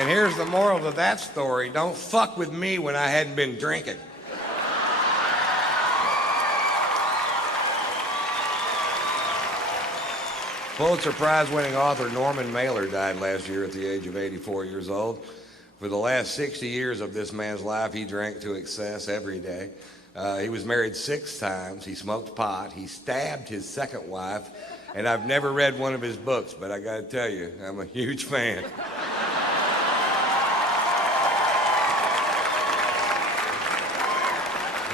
And here's the moral to that story. Don't fuck with me when I hadn't been drinking. Pulitzer Prize-winning author Norman Mailer died last year at the age of 84 years old. For the last 60 years of this man's life, he drank to excess every day. He was married 6 times. He smoked pot. He stabbed his second wife. And I've never read one of his books, but I got to tell you, I'm a huge fan.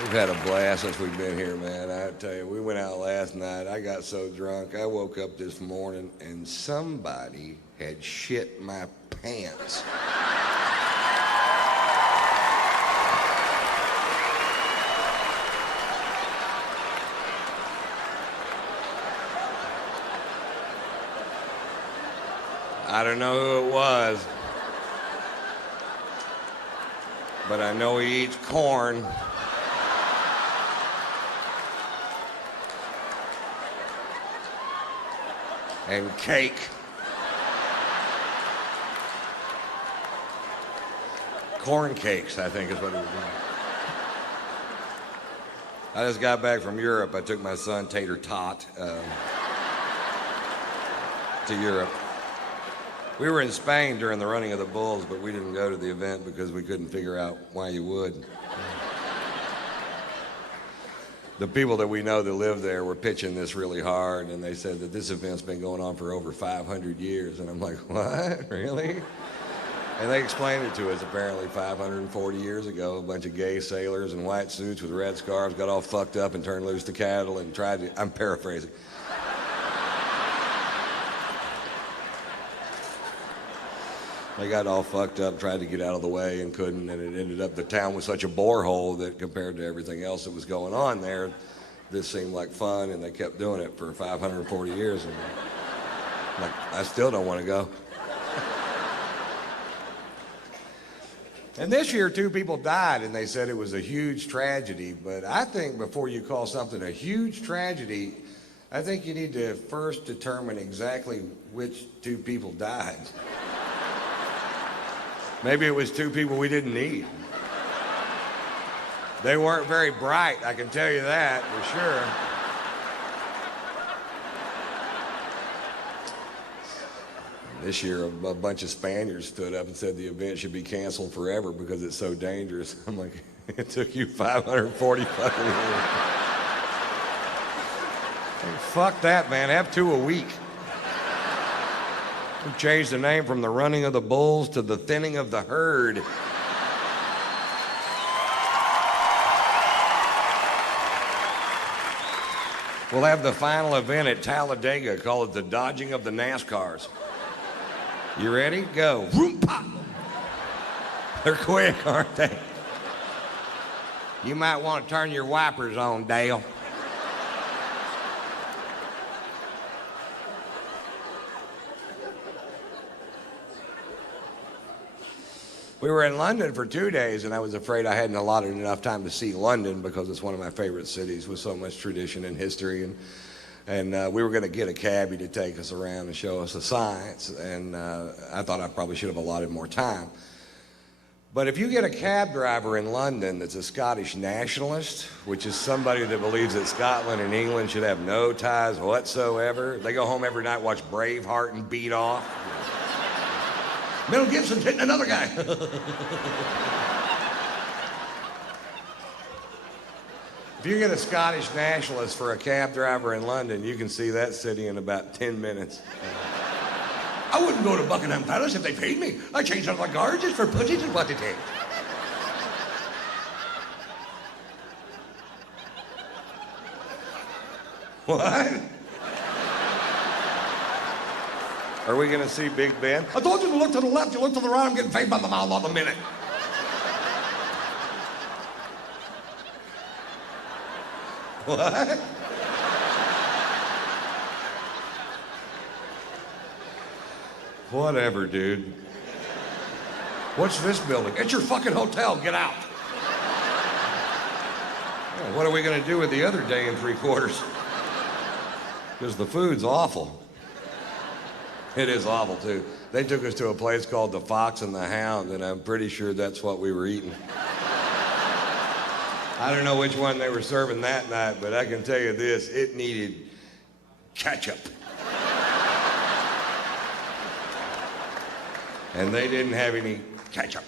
We've had a blast since we've been here, man. I tell you, we went out last night. I got so drunk. I woke up this morning and somebody had shit my pants. I don't know who it was, but I know he eats corn. And cake. Corn cakes, I think is what it was doing. I just got back from Europe. I took my son, Tater Tot, to Europe. We were in Spain during the running of the bulls, but we didn't go to the event because we couldn't figure out why you would. The people that we know that live there were pitching this really hard, and they said that this event's been going on for over 500 years. And I'm like, what? Really? And they explained it to us. Apparently 540 years ago, a bunch of gay sailors in white suits with red scarves got all fucked up and turned loose the cattle and tried to, I'm paraphrasing. They got all fucked up, tried to get out of the way and couldn't, and it ended up the town was such a borehole that compared to everything else that was going on there, this seemed like fun, and they kept doing it for 540 years. And like, I still don't want to go. And this year, 2 people died, and they said it was a huge tragedy. But I think before you call something a huge tragedy, I think you need to first determine exactly which 2 people died. Maybe it was 2 people we didn't need. They weren't very bright, I can tell you that for sure. This year, a bunch of Spaniards stood up and said the event should be canceled forever because it's so dangerous. I'm like, it took you 540 fucking years. Hey, fuck that, man. Have 2 a week. Changed the name from the running of the bulls to the thinning of the herd. We'll have the final event at Talladega, call it the dodging of the NASCARs. You ready? Go. Vroom, pop. They're quick, aren't they? You might want to turn your wipers on, Dale. We were in London for 2 days, and I was afraid I hadn't allotted enough time to see London because it's one of my favorite cities with so much tradition and history. And we were going to get a cabbie to take us around and show us the sights, and I thought I probably should have allotted more time. But if you get a cab driver in London that's a Scottish nationalist, which is somebody that believes that Scotland and England should have no ties whatsoever, they go home every night, watch Braveheart and beat off. Mel Gibson's hitting another guy. If you get a Scottish nationalist for a cab driver in London, you can see that city in about 10 minutes. I wouldn't go to Buckingham Palace if they paid me. I changed out the guards just for pussies and what it is. What? Are we going to see Big Ben? I told you to look to the left, you look to the right, I'm getting paid by the mile on the minute. What? Whatever, dude. What's this building? It's your fucking hotel, get out. Yeah, what are we going to do with the other day and 3/4? Because the food's awful. It is awful, too. They took us to a place called the Fox and the Hound, and I'm pretty sure that's what we were eating. I don't know which one they were serving that night, but I can tell you this, it needed ketchup. And they didn't have any ketchup.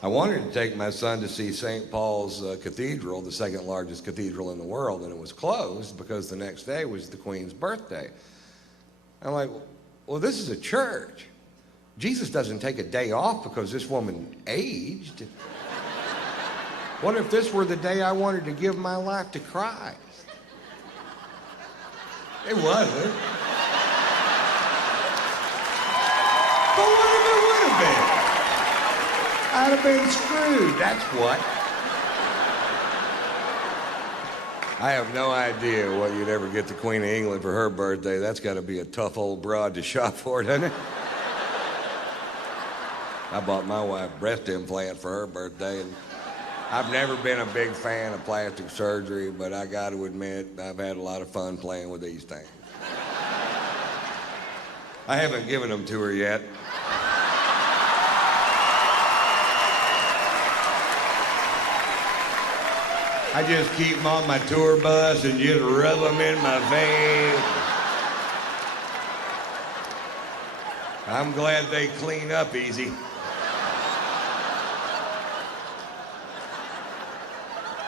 I wanted to take my son to see St. Paul's Cathedral, the second largest cathedral in the world, and it was closed because the next day was the Queen's birthday. I'm like, well, this is a church. Jesus doesn't take a day off because this woman aged. What if this were the day I wanted to give my life to Christ? It wasn't. But what if it would have been? I'd have been screwed, that's what. I have no idea what you'd ever get the Queen of England for her birthday. That's got to be a tough old broad to shop for, doesn't it? I bought my wife a breast implant for her birthday, and I've never been a big fan of plastic surgery, but I got to admit, I've had a lot of fun playing with these things. I haven't given them to her yet. I just keep them on my tour bus and just rub them in my face. I'm glad they clean up easy.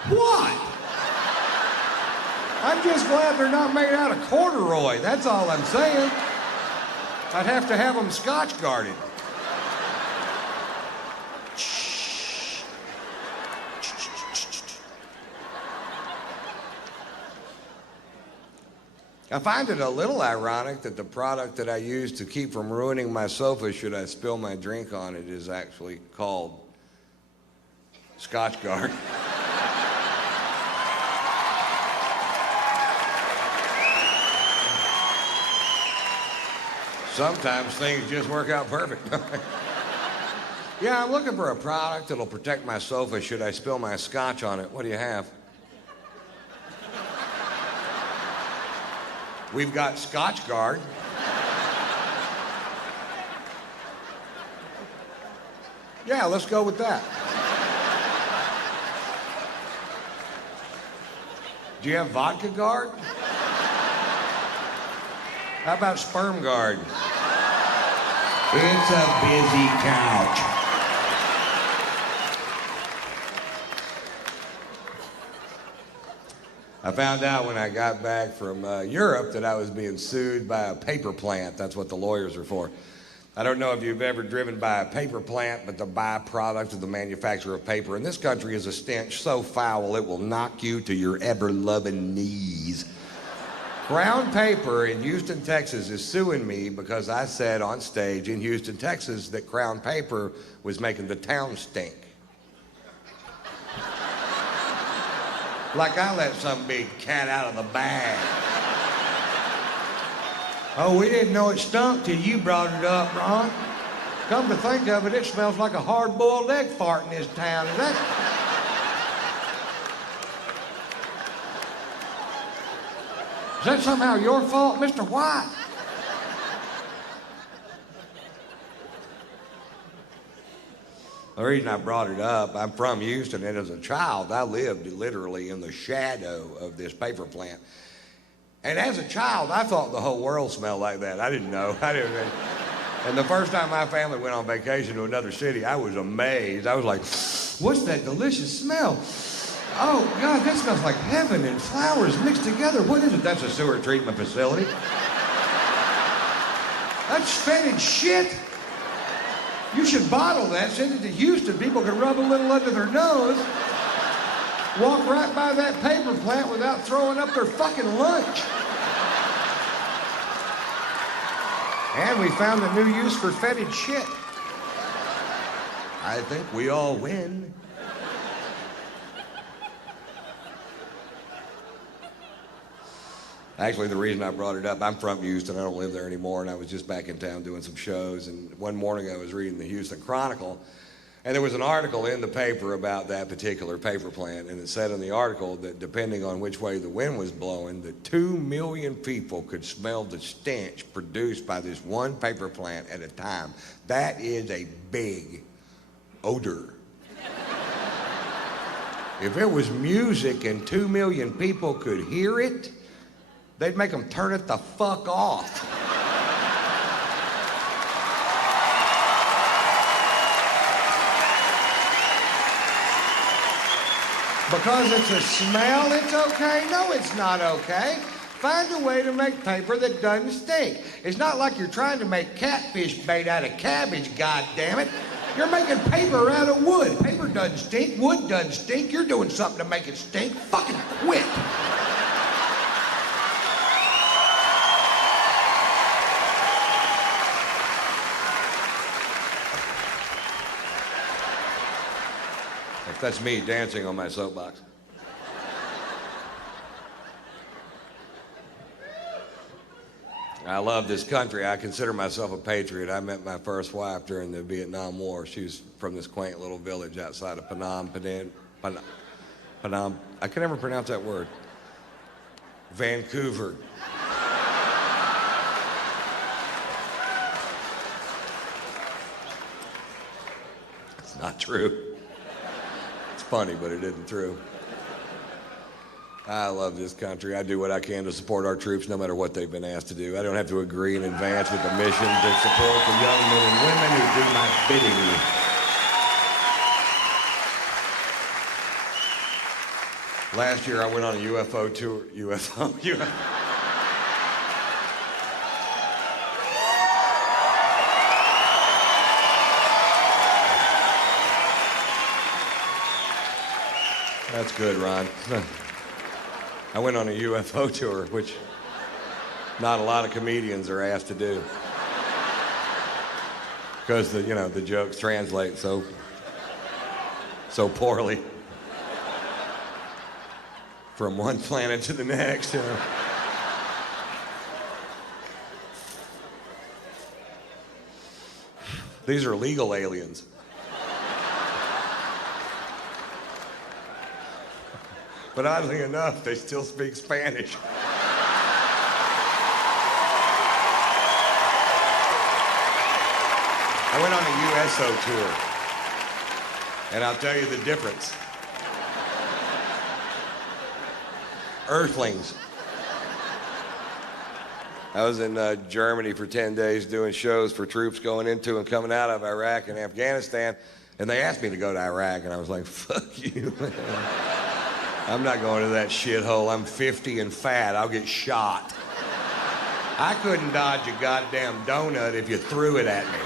What? I'm just glad they're not made out of corduroy. That's all I'm saying. I'd have to have them Scotch guarded. I find it a little ironic that the product that I use to keep from ruining my sofa should I spill my drink on it is actually called Scotch Guard. Sometimes things just work out perfect. Yeah, I'm looking for a product that'll protect my sofa should I spill my scotch on it. What do you have? We've got Scotch Guard. Yeah, let's go with that. Do you have Vodka Guard? How about Sperm Guard? It's a busy couch. I found out when I got back from Europe that I was being sued by a paper plant. That's what the lawyers are for. I don't know if you've ever driven by a paper plant, but the byproduct of the manufacture of paper in this country is a stench so foul it will knock you to your ever-loving knees. Crown Paper in Houston, Texas is suing me because I said on stage in Houston, Texas that Crown Paper was making the town stink. Like I let some big cat out of the bag. Oh, we didn't know it stunk till you brought it up, Ron. Come to think of it, it smells like a hard-boiled egg fart in this town. Is that somehow your fault, Mr. White? The reason I brought it up, I'm from Houston, and as a child, I lived literally in the shadow of this paper plant. And as a child, I thought the whole world smelled like that. I didn't know. And the first time my family went on vacation to another city, I was amazed. I was like, what's that delicious smell? Oh, God, that smells like heaven and flowers mixed together. What is it? That's a sewer treatment facility. That's fetid shit. You should bottle that, send it to Houston. People can rub a little under their nose, walk right by that paper plant without throwing up their fucking lunch. And we found a new use for fetid shit. I think we all win. Actually, the reason I brought it up, I'm from Houston. I don't live there anymore, and I was just back in town doing some shows. And one morning I was reading the Houston Chronicle And there was an article in the paper about that particular paper plant, and it said in the article that depending on which way the wind was blowing, that 2 million people could smell the stench produced by this one paper plant at a time. That is a big odor. If it was music and 2 million people could hear it, they'd make them turn it the fuck off. Because it's a smell, it's okay? No, it's not okay. Find a way to make paper that doesn't stink. It's not like you're trying to make catfish bait out of cabbage, goddammit. You're making paper out of wood. Paper doesn't stink, wood doesn't stink. You're doing something to make it stink. Fucking quit. That's me dancing on my soapbox. I love this country. I consider myself a patriot. I met my first wife during the Vietnam War. She was from this quaint little village outside of Phnom Penh. I can never pronounce that word. Vancouver. It's not true. Funny, but it isn't true. I love this country. I do what I can to support our troops no matter what they've been asked to do. I don't have to agree in advance with the mission to support the young men and women who do my bidding. Last year I went on a UFO tour. UFO. That's good, Ron. I went on a UFO tour, which not a lot of comedians are asked to do. Because the jokes translate so poorly from one planet to the next. These are legal aliens. But oddly enough, they still speak Spanish. I went on a USO tour, and I'll tell you the difference. Earthlings. I was in Germany for 10 days doing shows for troops going into and coming out of Iraq and Afghanistan, and they asked me to go to Iraq, and I was like, fuck you, man. I'm not going to that shithole. I'm 50 and fat. I'll get shot. I couldn't dodge a goddamn donut if you threw it at me.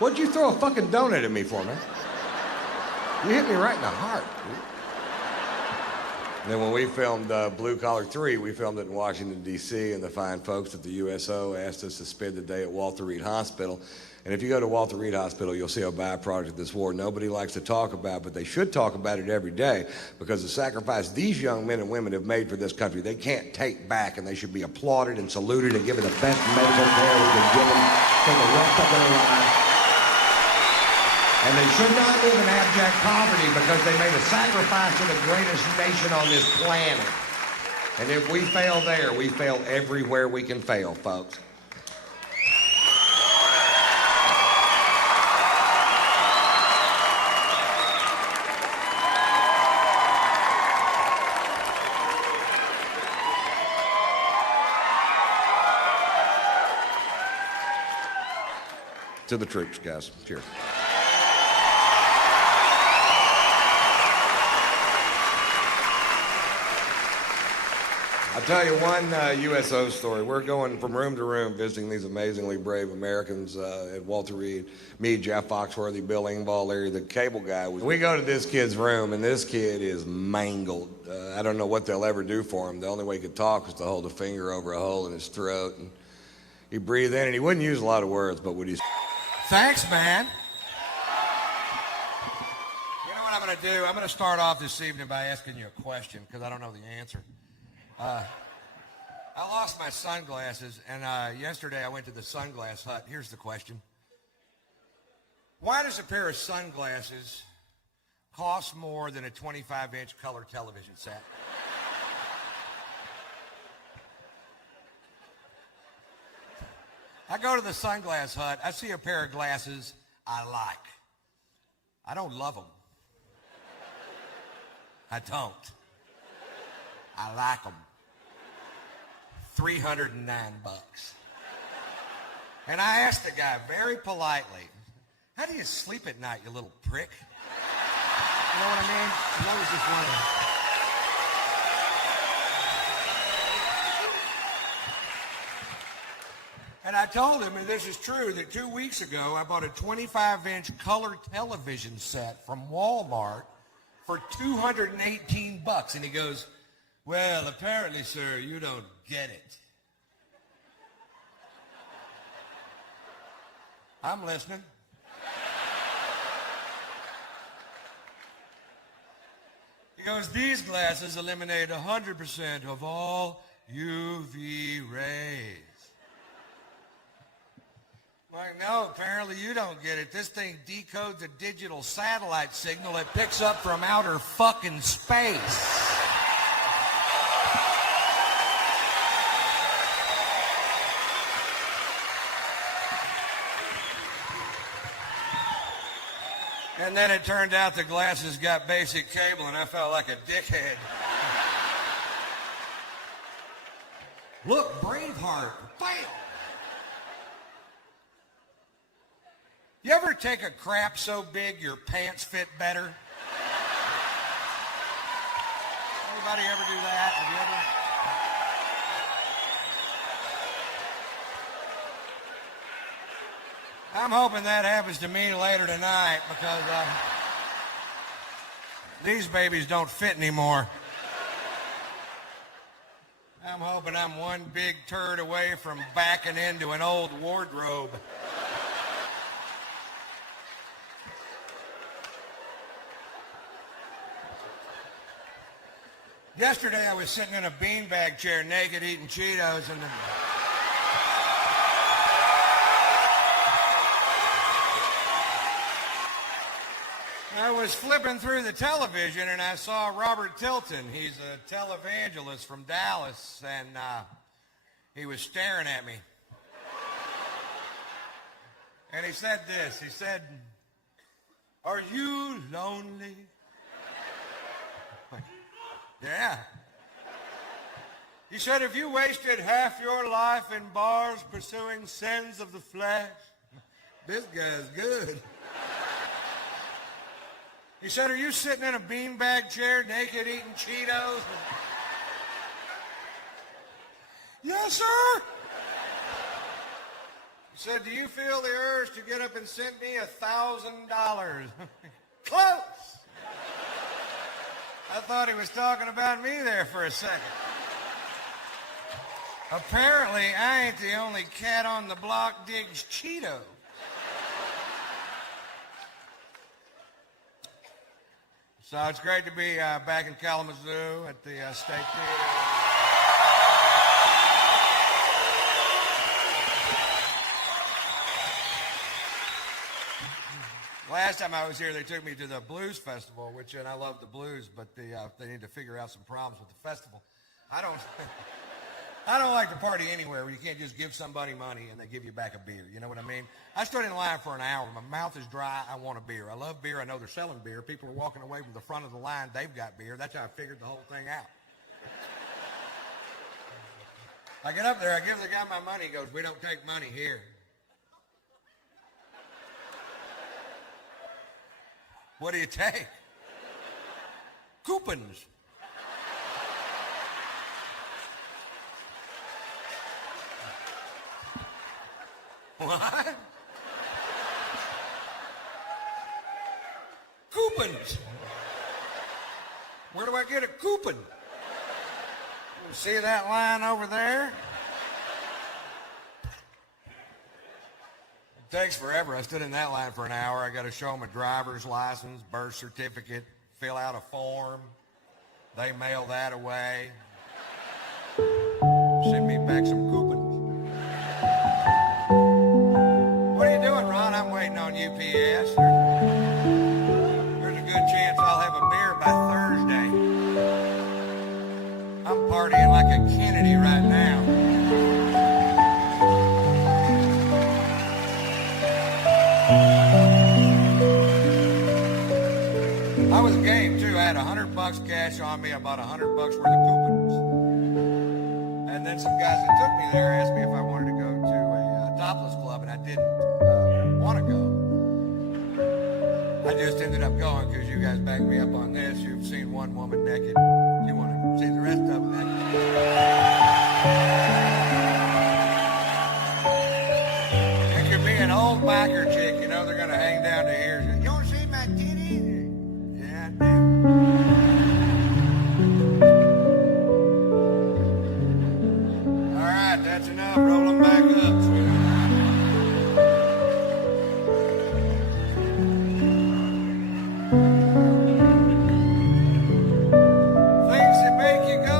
What'd you throw a fucking donut at me for, man? You hit me right in the heart, dude. And then when we filmed Blue Collar 3, we filmed it in Washington, D.C., and the fine folks at the USO asked us to spend the day at Walter Reed Hospital. And if you go to Walter Reed Hospital, you'll see a byproduct of this war nobody likes to talk about, but they should talk about it every day, because the sacrifice these young men and women have made for this country, they can't take back, and they should be applauded and saluted and given the best medical care we can give them for the rest of their lives. And they should not live in abject poverty because they made a sacrifice to the greatest nation on this planet. And if we fail there, we fail everywhere we can fail, folks. To the troops, guys. Cheers. I'll tell you one USO story. We're going from room to room visiting these amazingly brave Americans at Walter Reed. Me, Jeff Foxworthy, Bill Engvall, Larry the cable guy. We go to this kid's room, and this kid is mangled. I don't know what they'll ever do for him. The only way he could talk was to hold a finger over a hole in his throat. And he'd breathe in, and he wouldn't use a lot of words, but would he... Thanks, man. You know what I'm going to do? I'm going to start off this evening by asking you a question, because I don't know the answer. I lost my sunglasses, and yesterday I went to the Sunglass Hut. Here's the question. Why does a pair of sunglasses cost more than a 25-inch color television set? I go to the Sunglass Hut. I see a pair of glasses I like. I don't love them. I don't. I like them. $309. And I asked the guy very politely, how do you sleep at night, you little prick? You know what I mean? And I was just wondering. And I told him, and this is true, that 2 weeks ago I bought a 25-inch color television set from Walmart for $218. And he goes, well, apparently, sir, you don't get it. I'm listening. He goes, these glasses eliminate 100% of all UV rays. I'm like, no, apparently you don't get it. This thing decodes a digital satellite signal it picks up from outer fucking space. And then it turned out the glasses got basic cable, and I felt like a dickhead. Look, Braveheart, fail. You ever take a crap so big your pants fit better? Anybody ever do that? Have you ever? I'm hoping that happens to me later tonight because these babies don't fit anymore. I'm hoping I'm one big turd away from backing into an old wardrobe. Yesterday I was sitting in a beanbag chair naked eating Cheetos and I was flipping through the television and I saw Robert Tilton. He's a televangelist from Dallas, and he was staring at me. And he said this. He said, are you lonely? Yeah. He said, have you wasted half your life in bars pursuing sins of the flesh? This guy's good. He said, are you sitting in a beanbag chair naked eating Cheetos? Yes, sir. He said, do you feel the urge to get up and send me $1,000? Close. I thought he was talking about me there for a second. Apparently, I ain't the only cat on the block digs Cheetos. So it's great to be back in Kalamazoo at the State Theater. Last time I was here, they took me to the Blues Festival, and I love the blues, but they need to figure out some problems with the festival. I don't like to party anywhere where you can't just give somebody money and they give you back a beer. You know what I mean? I stood in line for an hour. My mouth is dry. I want a beer. I love beer. I know they're selling beer. People are walking away from the front of the line. They've got beer. That's how I figured the whole thing out. I get up there. I give the guy my money. He goes, we don't take money here. What do you take? Coupons. What? Coupons. Where do I get a coupon? You see that line over there? It takes forever. I stood in that line for an hour. I got to show them a driver's license, birth certificate, fill out a form. They mail that away. send me back some coupons. What are you doing, Ron? I'm waiting on UPS. There's a good chance I'll have a beer by Thursday. I'm partying like a Kennedy right now. I was game too. I had $100 cash on me. I bought $100 worth of coupons. And then some guys that took me there asked me if I wanted to go to a topless club, and I didn't want to go. I just ended up going because you guys backed me up on this. You've seen one woman naked. You want to see the rest of them naked? It could be an old biker chick, you know, they're going to hang down to here. You want to see my titties? Yeah, I do. All right, that's enough. Roll them back up. Things that make you go.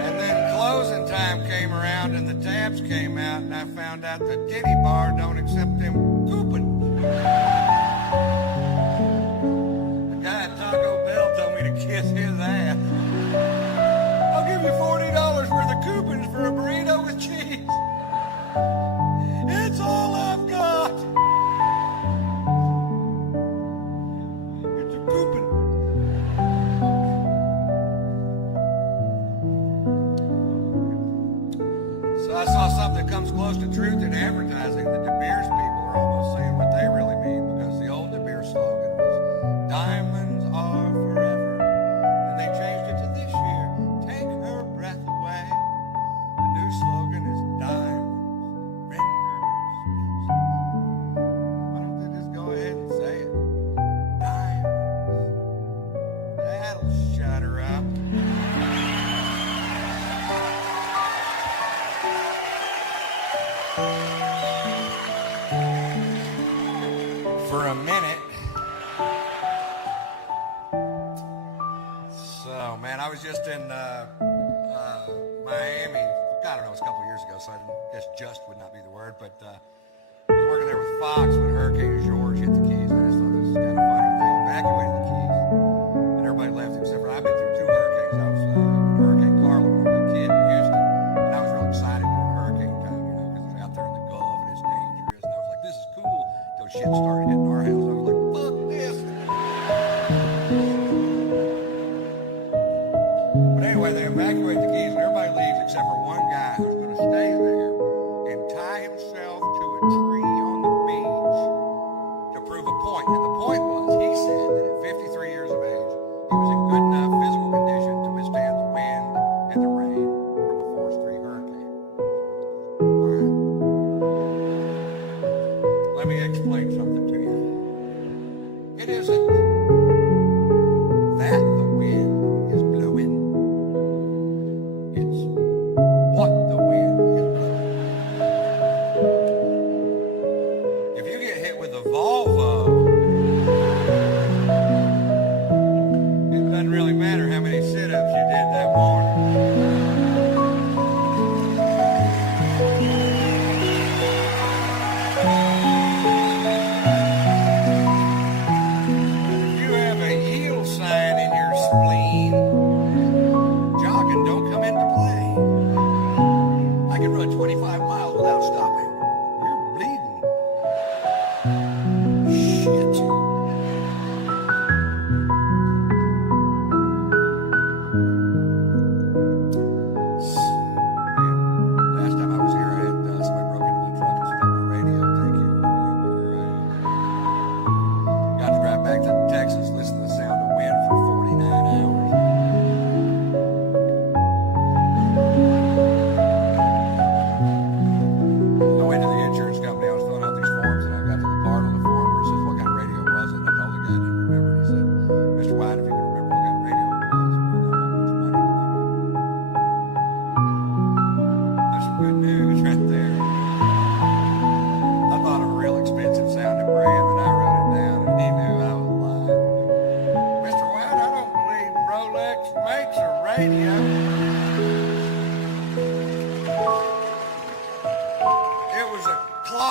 And then closing time came around and the tabs came out, and I found out the titty bar don't accept them coupons. The guy at Taco Bell told me to kiss his ass. I'll give you $40 worth of coupons for a burrito with cheese. It's all I've got. It's a coupon. So I saw something that comes close to truth in advertising. The De Beers people are almost saying what they really mean, because the old De Beers slogan was "Diamonds are forever," and they changed it to this year, "Take her breath away." The new slogan is "Diamonds render her speechless." Why don't they just go ahead and say it? Diamonds. That'll shut her up. For a minute. So, man, I was just in Miami. I don't know, it was a couple years ago, so I guess just would not be the word, but I was working there with Fox when Hurricane George hit the Keys. I just thought this was kind of funny. They evacuated the Keys, and everybody left except for, I've been through 2 hurricanes. I was in Hurricane Carla when I was a kid in Houston, and I was real excited during hurricane time, you know, because it's out there in the Gulf and it's dangerous, and I was like, this is cool, until shit started hitting our house. I was like, fuck this. But anyway, they evacuate the Keys, and everybody leaves except for one guy who's going to stay there and tie himself to a tree on the beach to prove a point. And the point was, he said that at 53 years of age, he was in good enough physical condition to withstand the wind and the rain from a Force 3 hurricane. All right. Let me explain something to you. It isn't that the wind is blowing. It's what the wind is blowing.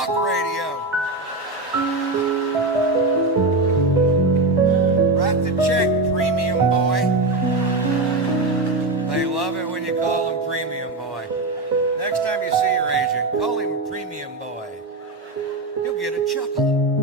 talk radio. Write the check, premium boy. They love it when you call him premium boy. Next time you see your agent, call him premium boy. You'll get a chuckle.